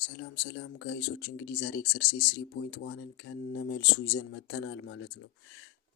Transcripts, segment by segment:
ሰላም ጋይሶች እንግዲህ ዛሬ ኤክሰርሳይዝ 3.1ን ከነመልሱ ይዘን መጥተናል ማለት ነው።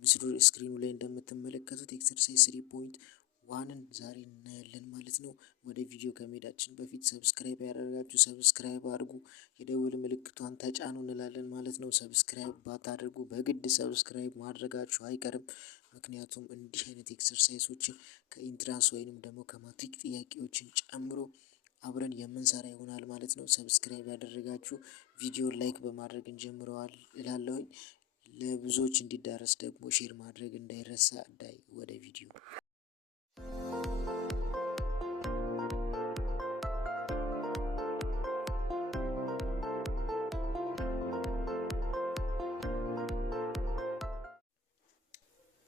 ምስሉ ስክሪኑ ላይ እንደምትመለከቱት ኤክሰርሳይዝ 3.1ን ዛሬ እናያለን ማለት ነው። ወደ ቪዲዮ ከመሄዳችን በፊት ሰብስክራይብ ያደረጋችሁ ሰብስክራይብ አድርጉ፣ የደውል ምልክቷን ተጫኑ እንላለን ማለት ነው። ሰብስክራይብ ባታደርጉ በግድ ሰብስክራይብ ማድረጋችሁ አይቀርም። ምክንያቱም እንዲህ አይነት ኤክሰርሳይሶችን ከኢንትራንስ ወይንም ደግሞ ከማትሪክ ጥያቄዎችን ጨምሮ አብረን የምንሰራ ይሆናል ማለት ነው። ሰብስክራይብ ያደረጋችሁ ቪዲዮን ላይክ በማድረግ እንጀምረዋል እላለሁኝ። ለብዙዎች እንዲዳረስ ደግሞ ሼር ማድረግ እንዳይረሳ። ወደ ቪዲዮ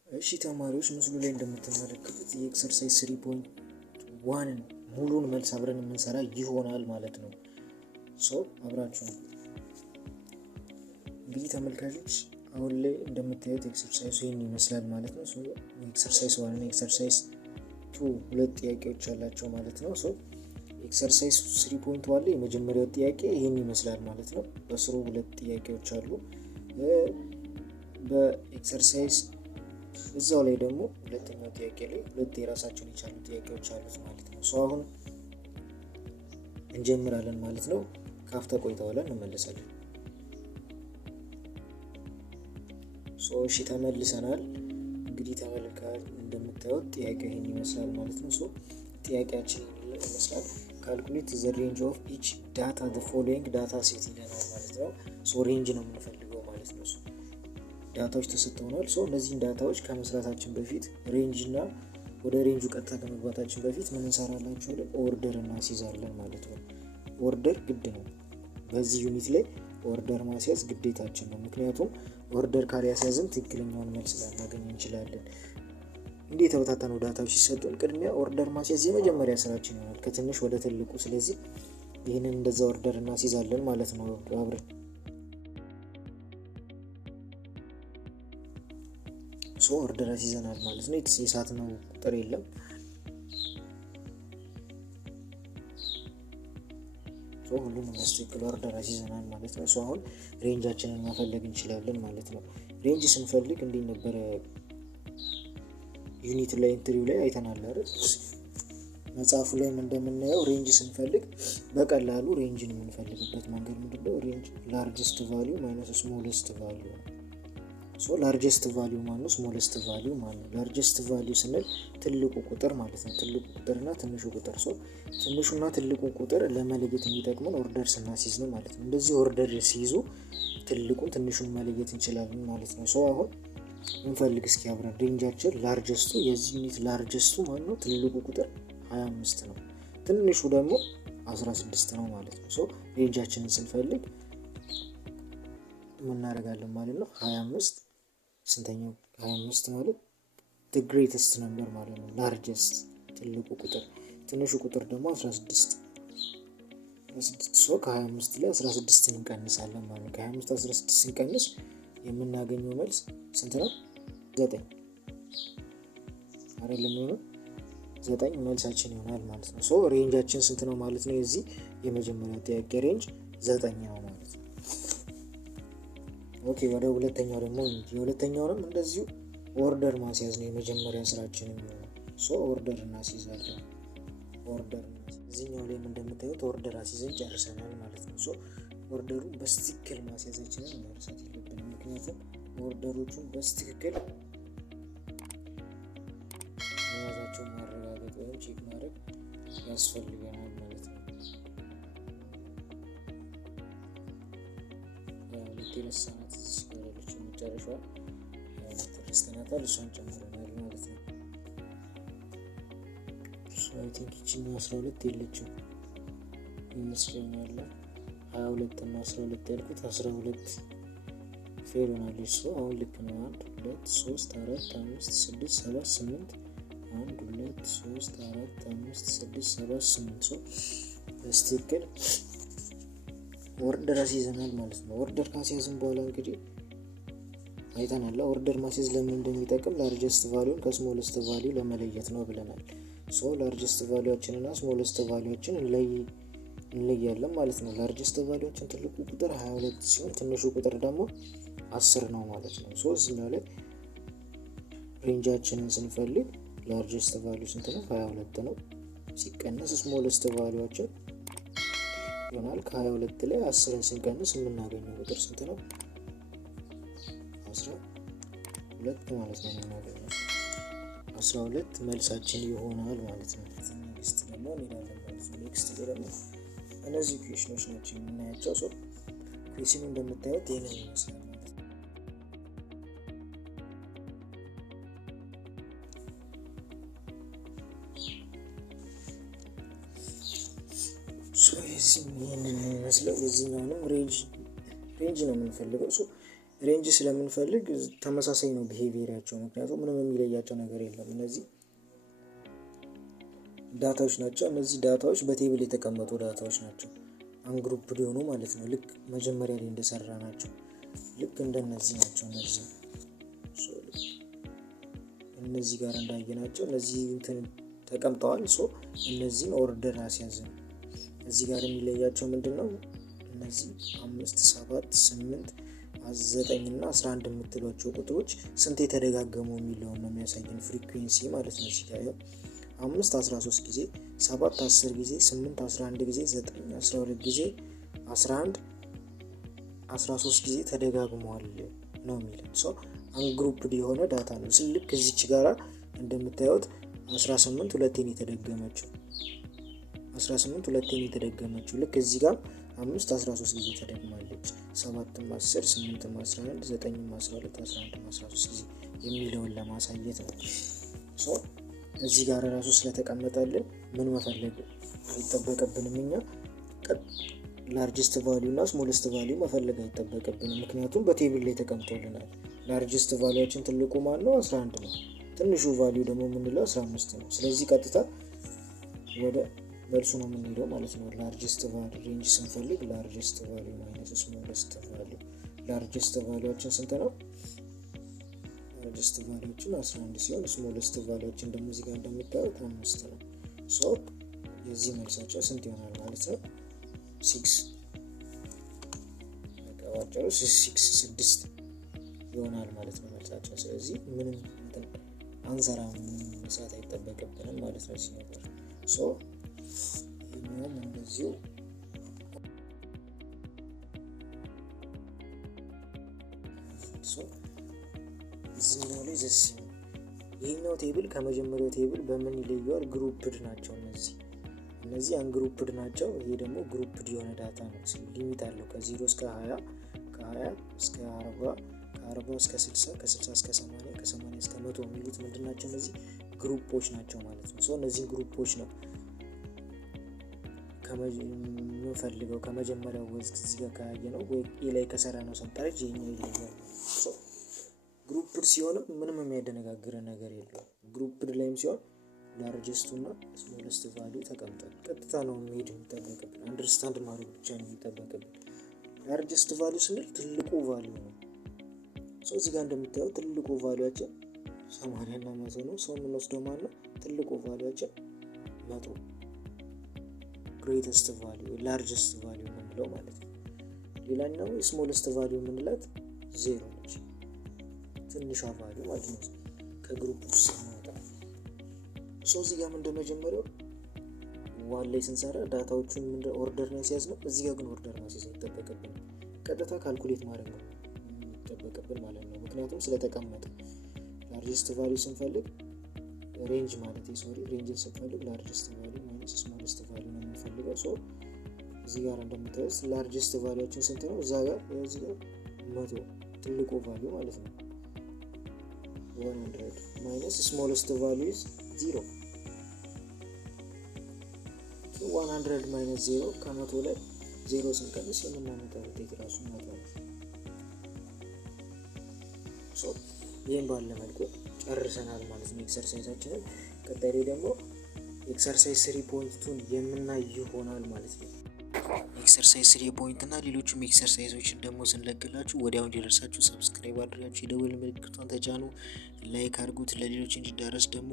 እሺ ተማሪዎች ምስሉ ላይ እንደምትመለከቱት የኤክሰርሳይዝ 3.1ን ሙሉን መልስ አብረን የምንሰራ ይሆናል ማለት ነው። አብራችሁ እንግዲህ ተመልካቾች አሁን ላይ እንደምታዩት ኤክሰርሳይዝ ይሄን ይመስላል ማለት ነው። ኤክሰርሳይዝ 1 እና ኤክሰርሳይዝ 2 ሁለት ጥያቄዎች አላቸው ማለት ነው። ኤክሰርሳይዝ 3.1 ላይ የመጀመሪያው ጥያቄ ይሄን ይመስላል ማለት ነው። በስሩ ሁለት ጥያቄዎች አሉ። በኤክሰርሳይዝ እዛው ላይ ደግሞ ሁለተኛው ጥያቄ ላይ ሁለት የራሳቸውን የቻሉ ጥያቄዎች አሉት ማለት ነው። አሁን እንጀምራለን ማለት ነው። ካፍታ ቆይታ በኋላ እንመለሳለን። እሺ ተመልሰናል። እንግዲህ ተመልካቾች እንደምታዩት ጥያቄው ይሄን ይመስላል ማለት ነው። ጥያቄያችን ይመስላል ካልኩሌት ዘ ሬንጅ ኦፍ ኢች ዳታ ዘ ፎሎዊንግ ዳታ ሴት ይለናል ማለት ነው። ሬንጅ ነው የምንፈልገው ማለት ነው። ዳታዎች ተሰጥተውናል። እነዚህን ዳታዎች ከመስራታችን በፊት ሬንጅ እና ወደ ሬንጁ ቀጥታ ከመግባታችን በፊት ምን እንሰራላችኋለን? ኦርደር እናስይዛለን ማለት ነው። ኦርደር ግድ ነው። በዚህ ዩኒት ላይ ኦርደር ማስያዝ ግዴታችን ነው። ምክንያቱም ኦርደር ካልያዝን ትክክለኛውን መልስ ላናገኝ እንችላለን። እንዲህ የተበታተኑ ዳታዎች ሲሰጡን ቅድሚያ ኦርደር ማስያዝ የመጀመሪያ ስራችን ይሆናል፣ ከትንሽ ወደ ትልቁ። ስለዚህ ይህንን እንደዛ ኦርደር እናስይዛለን ማለት ነው አብረን። ኦርደር አስይዘናል ማለት ነው። የሰዓት ነው ቁጥር የለም። ሁሉንም በስትክክል ኦርደር አስይዘናል ማለት ነው። አሁን ሬንጃችንን መፈለግ እንችላለን ማለት ነው። ሬንጅ ስንፈልግ እንዴት ነበረ? ዩኒት ላይ ኢንትሪው ላይ አይተናል አይደል? መጽሐፉ ላይ እንደምናየው ሬንጅ ስንፈልግ በቀላሉ ሬንጅን የምንፈልግበት መንገድ ምንድነው? ሬንጅ ላርጀስት ቫልዩ ማይነስ ስሞለስት ቫልዩ ነው። ላርጀስት ቫልዩ ማነው? ስሞለስት ቫልዩ ማነው? ላርጀስት ቫልዩ ስንል ትልቁ ቁጥር ማለት ነው። ትልቁ ቁጥርና ትንሹ ቁጥር። ትንሹና ትልቁ ቁጥር ለመለየት የሚጠቅመን ኦርደር ስናስይዝ ነው ማለት ነው። እንደዚህ ኦርደር ሲይዙ ትልቁን ትንሹን መለየት እንችላለን ማለት ነው። አሁን እንፈልግ እስኪ አብረን ሬንጃችን ላርጀስቱ፣ የዚህ ዩኒት ላርጀስቱ ማነው? ትልቁ ቁጥር 25 ነው። ትንሹ ደግሞ 16 ነው ማለት ነው። ሬንጃችንን ስንፈልግ ምን እናደርጋለን ማለት ነው? 25 ስንተኛው? 25 ማለት the greatest number ማለት ነው። ላርጀስት ትልቁ ቁጥር፣ ትንሹ ቁጥር ደግሞ 16 ከ25 ላይ 16 እንቀንሳለን ማለት ነው። ከ25 16 ስንቀንስ የምናገኘው መልስ ስንት ነው? 9 አይደለም ነው? 9 መልሳችን ይሆናል ማለት ነው። ሬንጃችን ስንት ነው ማለት ነው? የዚህ የመጀመሪያው ጥያቄ ሬንጅ 9 ነው ማለት ነው። ወደ ሁለተኛው ደግሞ የሁለተኛውንም እንደዚሁ ኦርደር ማስያዝ ነው የመጀመሪያ ስራችን የሚሆነው። ኦርደር እናስይዛለን። እዚህኛው ላይ እንደምታዩት ኦርደር አስይዘን ጨርሰናል ማለት ነው። ኦርደሩን በስትክክል ማስያዛችንን መርሳት የለብንም። ምክንያቱም ኦርደሮቹን በስትክክል መያዛቸውን ማረጋገጥ ወይም ቼክ ማድረግ ያስፈልገናል ማለት ነው። ለተነሳናት ሲገራለች መጨረሻው ተስተናታል፣ እሷን ጨምረናል ማለት ነው። አይ ቲንክ እቺን 12 የለችም ይመስለኛል። 22 እና 12 ያልኩት 12 ፌር ሆናለች። አሁን ልክ ነው። 1 2 3 4 5 6 7 8 1 2 3 4 5 6 7 8 በስትክክል ኦርደር አስይዘናል ማለት ነው። ኦርደር ካስያዝን በኋላ እንግዲህ አይተናል ኦርደር ማስያዝ ለምን እንደሚጠቅም። ላርጀስት ቫልዩን ከስሞለስት ቫልዩ ለመለየት ነው ብለናል። ላርጀስት ቫልዩአችንን እና ስሞለስት ቫልዩአችንን እንለያለን ማለት ነው። ላርጀስት ቫሊዎችን ትልቁ ቁጥር 22 ሲሆን ትንሹ ቁጥር ደግሞ 10 ነው ማለት ነው። እዚህኛው ላይ ሬንጃችንን ስንፈልግ ላርጀስት ቫሊዩ ስንት ነው? 22 ነው። ሲቀነስ ስሞለስት ቫሊዩአችን ይሆናል ከ22 ላይ 10ን ስንቀንስ የምናገኘው ቁጥር ስንት ነው? 12 ማለት ነው። የምናገኘው 12 መልሳችን ይሆናል ማለት ነው። ኔክስት ደግሞ እንሄዳለን ማለት ነው። ኔክስት ላይ ደግሞ እነዚህ ኩዌሽኖች ናቸው የምናያቸው። ሶ ኩዌሽኑ እንደምታዩት ይህንን ይመስላል ማለት ነው። ይህንን ይመስለው። የዚህኛውንም ሬንጅ ነው የምንፈልገው። ሬንጅ ስለምንፈልግ ተመሳሳይ ነው ቢሄቪየራቸው፣ ምክንያቱም ምንም የሚለያቸው ነገር የለም። እነዚህ ዳታዎች ናቸው። እነዚህ ዳታዎች በቴብል የተቀመጡ ዳታዎች ናቸው፣ አንግሩፕ ሊሆኑ ማለት ነው። ልክ መጀመሪያ ላይ እንደሰራ ናቸው። ልክ እንደነዚህ ናቸው። እነዚህ ጋር እንዳየናቸው እነዚህ እንትን ተቀምጠዋል። እነዚህን ኦርደር አስያዝን። እዚህ ጋር የሚለያቸው ምንድን ነው? እነዚህ 5 7 8 9 እና 11 የምትሏቸው ቁጥሮች ስንት የተደጋገሙ የሚለውን ነው የሚያሳየን፣ ፍሪኩዌንሲ ማለት ነው። እዚህ ጋር 5 13 ጊዜ፣ 7 10 ጊዜ፣ 8 11 ጊዜ፣ 9 12 ጊዜ፣ 11 13 ጊዜ ተደጋግመዋል ነው የሚለን። አንግሩፕድ የሆነ ዳታ ነው። ልክ እዚች ጋራ እንደምታዩት 18 ሁለቴን የተደገመችው 18 ሁለቴን የተደገመችው ልክ እዚህ ጋር 5 13 ጊዜ ተደግማለች። 7 10 8 11 9 12 11 13 ጊዜ የሚለውን ለማሳየት ነው። እዚህ ጋር ራሱ ስለተቀመጠልን ምን መፈለግ አይጠበቅብንም። እኛ ላርጅስት ቫሊዩ እና ስሞለስት ቫሊዩ መፈለግ አይጠበቅብንም፣ ምክንያቱም በቴብል ላይ ተቀምጦልናል። ላርጅስት ቫሊዩአችን ትልቁ ማን ነው? 11 ነው። ትንሹ ቫሊዩ ደግሞ የምንለው 15 ነው። ስለዚህ ቀጥታ ወደ መልሱ ነው የምንሄደው ማለት ነው። ላርጅስት ቫሊዩ ሬንጅ ስንፈልግ ላርጅስት ቫሊዩ ማይነስ ስሞለስት ቫሊዩ። ላርጅስት ቫሊዩአችን ስንት ነው? ላርጅስት ቫሊዩአችን 11 ሲሆን ስሞለስት ቫሊዩአችን ደግሞ እዚህ ጋር እንደምታዩት 5 ነው። የዚህ መልሳቸው ስንት ይሆናል ማለት ነው? 6 ባጭሩ 6 ይሆናል ማለት ነው መልሳቸው። ስለዚህ ምንም አንሰራም፣ መስራት አይጠበቅብንም ማለት ነው። ሲነበር ይህኛውም እንደዚሁ እዚህኛው ላይ ዘሲ ነው። ይህኛው ቴብል ከመጀመሪያው ቴብል በምን ይለየዋል? ግሩፕድ ናቸው። እነዚህ አንግሩፕድ ናቸው። ይሄ ደግሞ ግሩፕድ የሆነ ዳታ ነው። ሊሚት አለው ከ0 እስከ 20፣ ከ20 እስከ 40፣ ከ40 እስከ 60፣ ከ60 እስከ 80፣ ከ80 እስከ 100 የሚሉት ምንድን ናቸው? እነዚህ ግሩፖች ናቸው ማለት ነው። እነዚህን ግሩፖች ነው የምንፈልገው ከመጀመሪያው ወስድ እዚህ ጋር ካያየ ነው ወይ ላይ ከሰራ ነው ሰንጠረዥ ይሄኛው ይለያል። ግሩፕድ ሲሆንም ምንም የሚያደነጋግረ ነገር የለውም። ግሩፕድ ላይም ሲሆን ላርጀስቱ እና ስሞለስት ቫሊዩ ተቀምጧል። ቀጥታ ነው መሄድ የሚጠበቅብን፣ አንደርስታንድ ማድረግ ብቻ ነው የሚጠበቅብን። ላርጀስት ቫሊዩ ስንል ትልቁ ቫሊዩ ነው። እዚህ ጋር እንደምታየው ትልቁ ቫሊዩአችን 80 እና 100 ነው። የምንወስደው ማን ነው? ትልቁ ቫሊዩአችን 100፣ ግሬተስት ቫሊዩ ላርጀስት ቫሊዩ የምንለው ማለት ነው። ሌላኛው ስሞለስት ቫሊዩ የምንላት 0 ነች፣ ትንሿ ቫሊዩ ማለት ነው ከግሩፕ ውስጥ ስናወጣ። እዚህ ጋር እንደመጀመሪያው ዋን ላይ ስንሰራ ዳታዎቹን ኦርደር ነው ያስያዝነው። እዚህ ጋር ግን ኦርደር ማስያዝ አይጠበቅብን፣ ቀጥታ ካልኩሌት ማድረግ ነው የሚጠበቅብን ማለት ነው። ምክንያቱም ስለተቀመጠ ላርጀስት ቫሊዩ ስንፈልግ ሬንጅ ማለት ሬንጅን ስንፈልግ ላርጀስት ቫሊዩ ማይነስ ስሞለስት ቫሊዩ ነው የምንፈልገው። እዚህ ጋር እንደምታዩት ላርጀስት ቫሊዩአችን ስንት ነው? እዚህ ጋር 100 ትልቁ ቫሊዩ ማለት ነው። 100 ማይነስ ስሞለስት ቫሊዩ 0። 100 ማይነስ 0 ከ100 ላይ 0 ስንቀንስ የምናመጣው ውጤት ራሱ 100 ነው። ይህም ባለ መልኩ ጨርሰናል ማለት ነው ኤክሰርሳይዛችንን። ቀጣይ ላይ ደግሞ ኤክሰርሳይዝ 3.2 የምናይ ይሆናል ማለት ነው። ኤክሰርሳይዝ 3 እና ሌሎችም ኤክሰርሳይዞችን ደግሞ ስንለቅላችሁ ወዲያው እንዲደርሳችሁ ሰብስክራይብ አድርጋችሁ የደወል ምልክቷን ተጫኑ፣ ላይክ አድርጉት፣ ለሌሎች እንዲዳረስ ደግሞ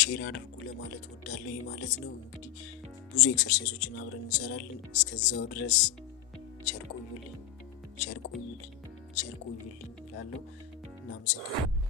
ሼር አድርጉ ለማለት ወዳለሁ ማለት ነው። እንግዲህ ብዙ ኤክሰርሳይሶችን አብረን እንሰራለን። እስከዛው ድረስ ቸር ቆዩልኝ እላለሁ። እናመሰግናለን።